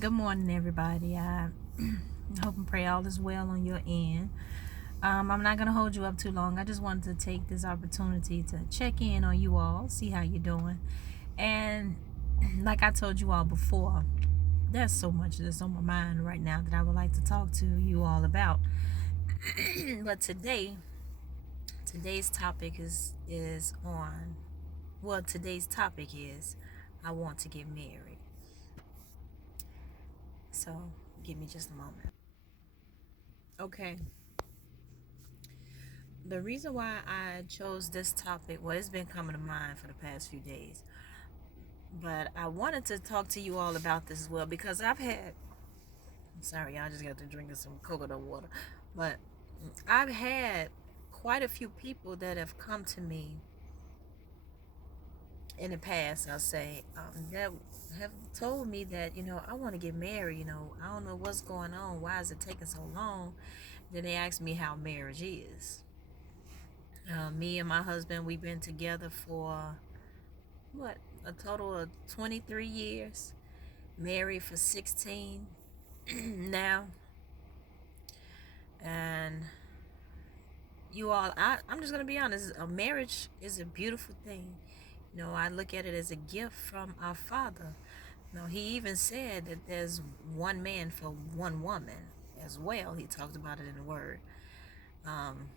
Good morning, everybody. I hope and pray all is well on your end. I'm not gonna hold you up too long. I just wanted to take this opportunity to check in on you all, see how you're doing, and like I told you all before, there's so much that's on my mind right now that I would like to talk to you all about. But today's topic is on. Well, today's topic is I want to get married. So give me just a moment. Okay. The reason why I chose this topic, well, it's been coming to mind for the past few days, but I wanted to talk to you all about this as well because I'm sorry, y'all, I just got to drinking some coconut water, but I've had quite a few people that have come to me in the past, I'll say, that have told me that, I want to get married, I don't know what's going on, why is it taking so long? Then they ask me how marriage is. Me and my husband, we've been together for what, a total of 23 years, married for 16 now. And you all, I'm just going to be honest, a marriage is a beautiful thing. I look at it as a gift from our Father. He even said that there's one man for one woman as well. He talked about it in the Word. Um,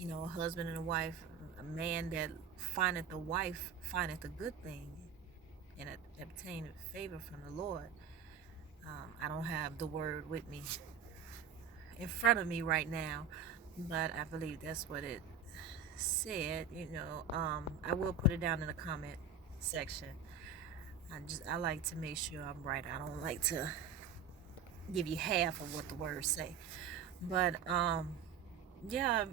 a husband and a wife, a man that findeth a wife findeth a good thing and obtain favor from the Lord. I don't have the word with me in front of me right now, but I believe that's what it said. I will put it down in the comment section. I like to make sure I'm right. I don't like to give you half of what the words say. But yeah,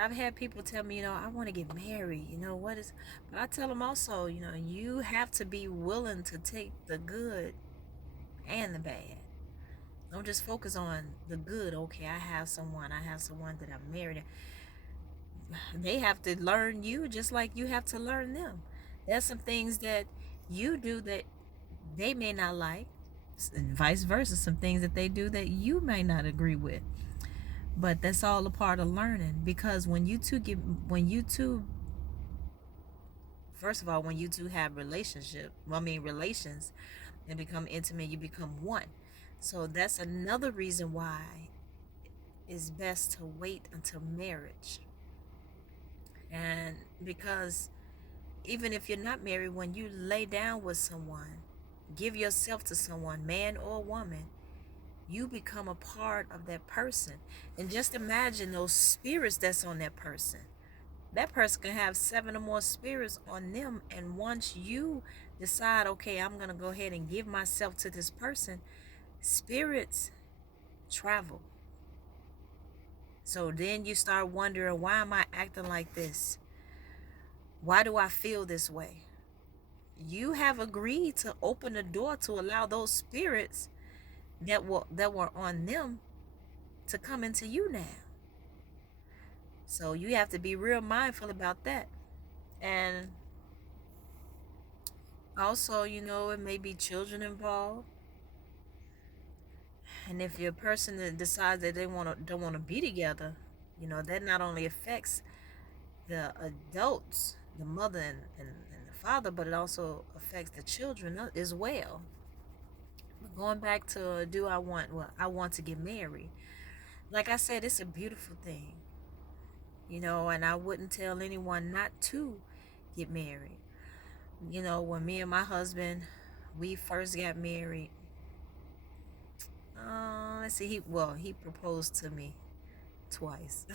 I've had people tell me, I want to get married. What is? But I tell them also, you have to be willing to take the good and the bad. Don't just focus on the good. Okay, I have someone that I'm married. They have to learn you just like you have to learn them. There's some things that you do that they may not like, and vice versa. Some things that they do that you may not agree with. But that's all a part of learning, because when you two, first of all, when you two have relations and become intimate, you become one. So that's another reason why it's best to wait until marriage. And because even if you're not married, when you lay down with someone, give yourself to someone, man or woman, you become a part of that person. And just imagine those spirits that's on that person. That person can have 7 or more spirits on them. And once you decide, okay, I'm going to go ahead and give myself to this person, spirits travel. So then you start wondering, why am I acting like this? Why do I feel this way? You have agreed to open the door to allow those spirits that were on them to come into you now. So you have to be real mindful about that. And also, it may be children involved. And if you're a person that decides that they don't want to be together, that not only affects the adults, the mother and the father, but it also affects the children as well. But going back to I want to get married. Like I said, it's a beautiful thing, and I wouldn't tell anyone not to get married. When me and my husband, we first got married, let's see, he proposed to me twice.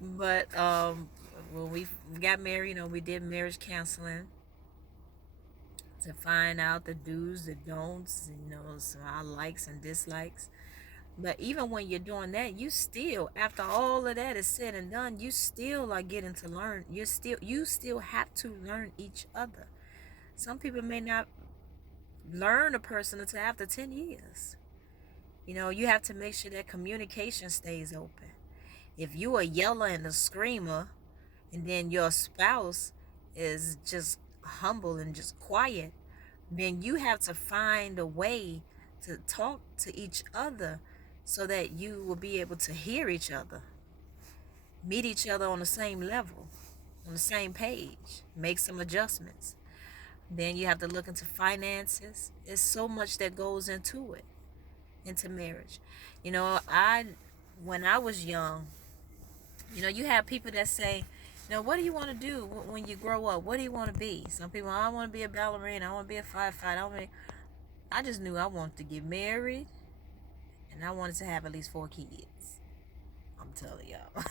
But when we got married, we did marriage counseling to find out the do's, the don'ts, some our likes and dislikes. But even when you're doing that, you still, after all of that is said and done, you still are getting to learn. You still have to learn each other. Some people may not learn a person until after 10 years. You have to make sure that communication stays open. If you a yeller and a screamer, and then your spouse is just humble and just quiet, then you have to find a way to talk to each other so that you will be able to hear each other, meet each other on the same level, on the same page, make some adjustments. Then you have to look into finances. There's so much that goes into it, into marriage. You know, when I was young, you have people that say, what do you want to do when you grow up? What do you want to be? Some people, I want to be a ballerina. I want to be a firefighter. I just knew I wanted to get married, and I wanted to have at least 4 kids. I'm telling y'all.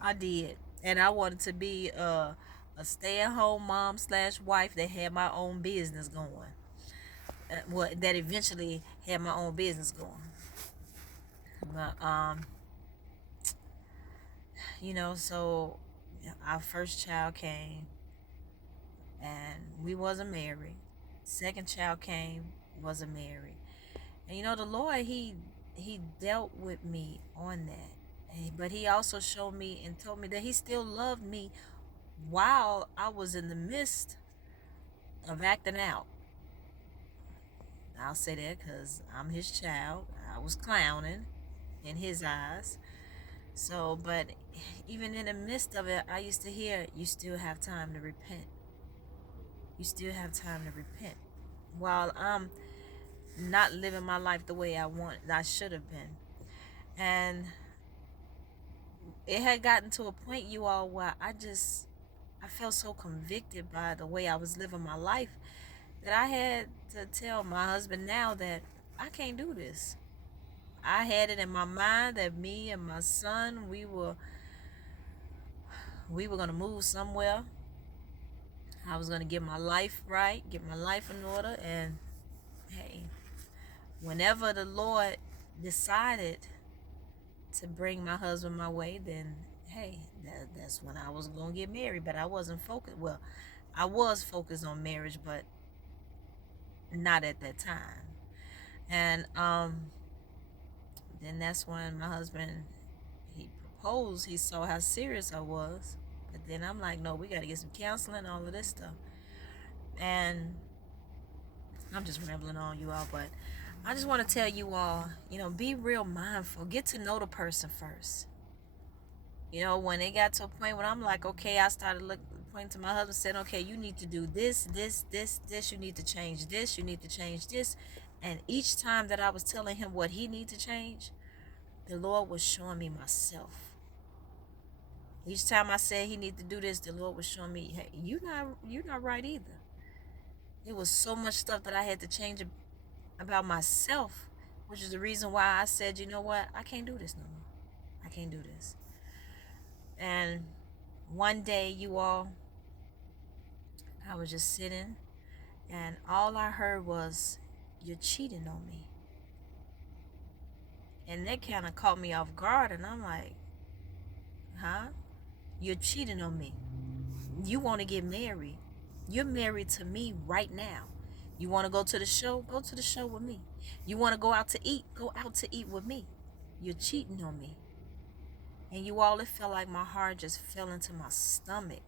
I did. And I wanted to be a stay-at-home mom slash wife that had my own business going. That eventually had my own business going. But, so our first child came, and we wasn't married. Second child came, wasn't married. And the Lord, he dealt with me on that. But he also showed me and told me that he still loved me while I was in the midst of acting out. I'll say that because I'm his child. I was clowning in his eyes. So, but even in the midst of it, I used to hear, you still have time to repent. You still have time to repent. While I'm not living my life the way I should have been. And it had gotten to a point, you all, where I felt so convicted by the way I was living my life that I had to tell my husband now that I can't do this. I had it in my mind that me and my son, we were going to move somewhere. I was going to get my life right, get my life in order, and hey, whenever the Lord decided to bring my husband my way, then hey, that's when I was going to get married. But I wasn't focused. Well, I was focused on marriage, but not at that time. And then that's when my husband, he proposed. He saw how serious I was. But then I'm like, no, we got to get some counseling, all of this stuff. And I'm just rambling on, you all, but I just want to tell you all, be real mindful. Get to know the person first. When it got to a point when I'm like, okay, I started pointing to my husband, said, okay, you need to do this, you need to change this, you need to change this. And each time that I was telling him what he needed to change, the Lord was showing me myself. Each time I said he needed to do this, the Lord was showing me, hey, you're not right either. It was so much stuff that I had to change about myself, which is the reason why I said, you know what, I can't do this no more. I can't do this. And one day, you all, I was just sitting, and all I heard was, you're cheating on me. And that kind of caught me off guard, and I'm like, huh? You're cheating on me. You want to get married. You're married to me right now. You want to go to the show? Go to the show with me. You want to go out to eat? Go out to eat with me. You're cheating on me. And you all, it felt like my heart just fell into my stomach.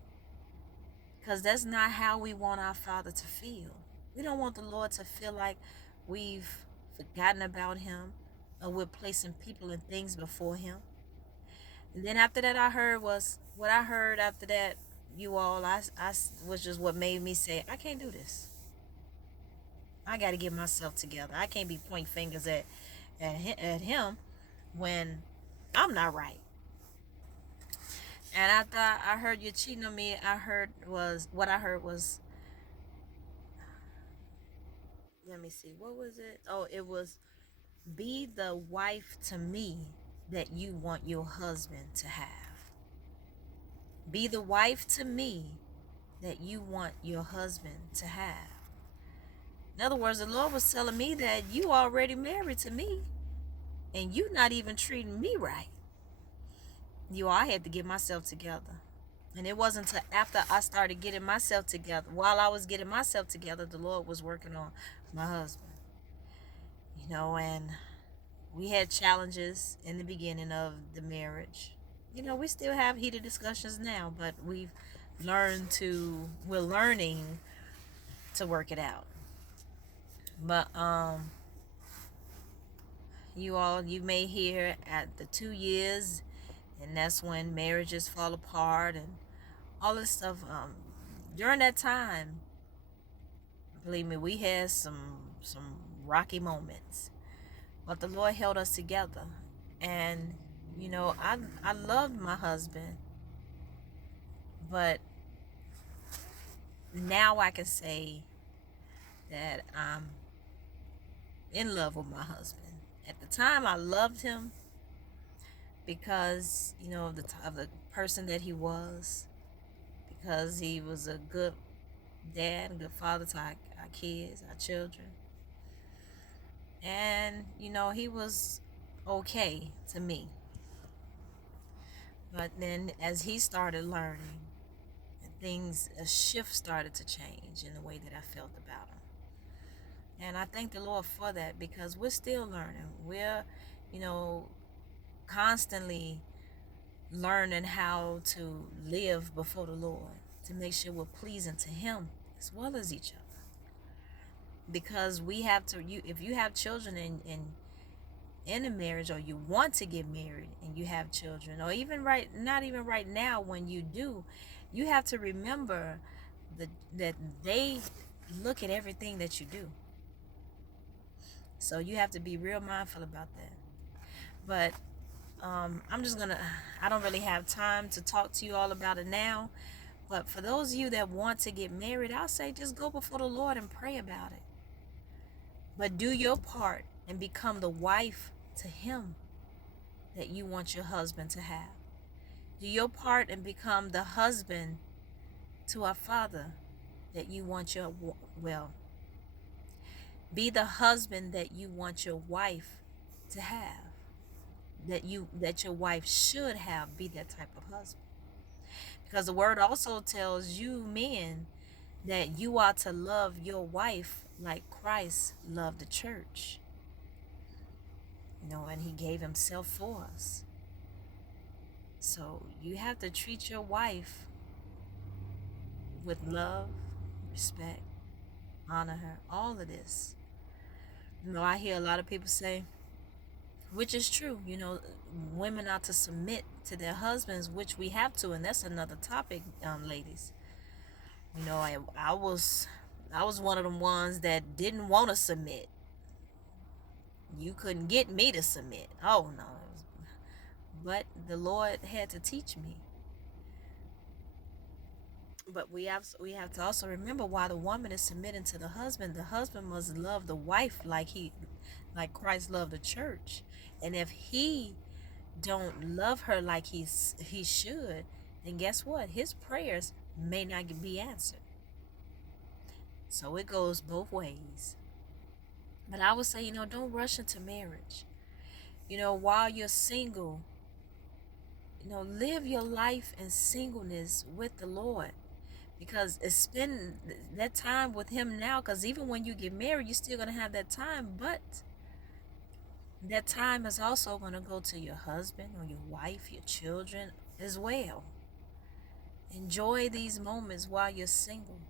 Because that's not how we want our Father to feel. We don't want the Lord to feel like we've forgotten about him, or we're placing people and things before him. And then after that, what I heard after that, you all, I was just what made me say, I can't do this. I got to get myself together. I can't be pointing fingers at him when I'm not right. And after I heard you cheating on me, what I heard was, let me see, what was it? Oh, it was, be the wife to me that you want your husband to have. Be the wife to me that you want your husband to have. In other words, the Lord was telling me that you already married to me, and you not even treating me right. I had to get myself together. And it wasn't until after I started getting myself together, while I was getting myself together, the Lord was working on my husband. And we had challenges in the beginning of the marriage. We still have heated discussions now, but we're learning to work it out. But you may hear at the 2 years, and that's when marriages fall apart and all this stuff. During that time, believe me, we had some rocky moments, but the Lord held us together. And I loved my husband, but now I can say that I'm in love with my husband. At the time, I loved him because of the person that he was, because he was a good dad and good father to our kids, our children, and he was okay to me. But then, as he started learning, a shift started to change in the way that I felt about him. And I thank the Lord for that, because we're still learning. We're, you know, constantly learning how to live before the Lord, to make sure we're pleasing to Him as well as each other. Because we have to, if you have children in a marriage, or you want to get married and you have children, or even not even right now, when you do, you have to remember that they look at everything that you do. So you have to be real mindful about that. But I don't really have time to talk to you all about it now. But for those of you that want to get married, I'll say just go before the Lord and pray about it. But do your part and become the wife to Him that you want your husband to have. Do your part and become the husband to our Father that you want be the husband that you want your wife to have. That your wife should have. Be that type of husband. Because the word also tells you men that you are to love your wife like Christ loved the church. And He gave Himself for us. So you have to treat your wife with love, respect, honor her, all of this. I hear a lot of people say, which is true, women are to submit to their husbands, which we have to, and that's another topic, ladies. I was one of them ones that didn't want to submit. You couldn't get me to submit. Oh no. But the Lord had to teach me. But we have to also remember, why the woman is submitting to the husband. The husband must love the wife like Christ loved the church. And if he don't love her like he should, then guess what? His prayers may not be answered. So it goes both ways. But I would say, don't rush into marriage. While you're single, live your life in singleness with the Lord. Because spend that time with Him now. Because even when you get married, you're still going to have that time. But that time is also going to go to your husband or your wife, your children as well. Enjoy these moments while you're single.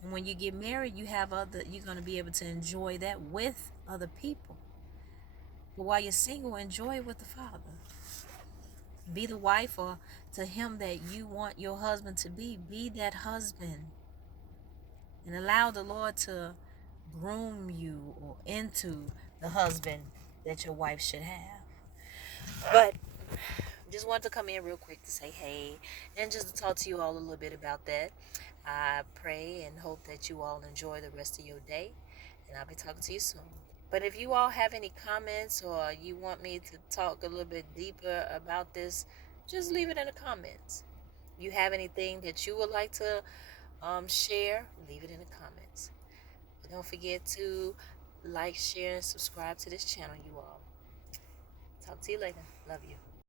And when you get married, you're going to be able to enjoy that with other people. But while you're single, enjoy it with the Father. Be the wife or to Him that you want your husband to be. Be that husband. And allow the Lord to groom you or into the husband that your wife should have. But just wanted to come in real quick to say hey, and just to talk to you all a little bit about that. I pray and hope that you all enjoy the rest of your day, and I'll be talking to you soon. But if you all have any comments, or you want me to talk a little bit deeper about this, just leave it in the comments. You have anything that you would like to share, leave it in the comments. But don't forget to like, share, and subscribe to this channel, you all. Talk to you later. Love you.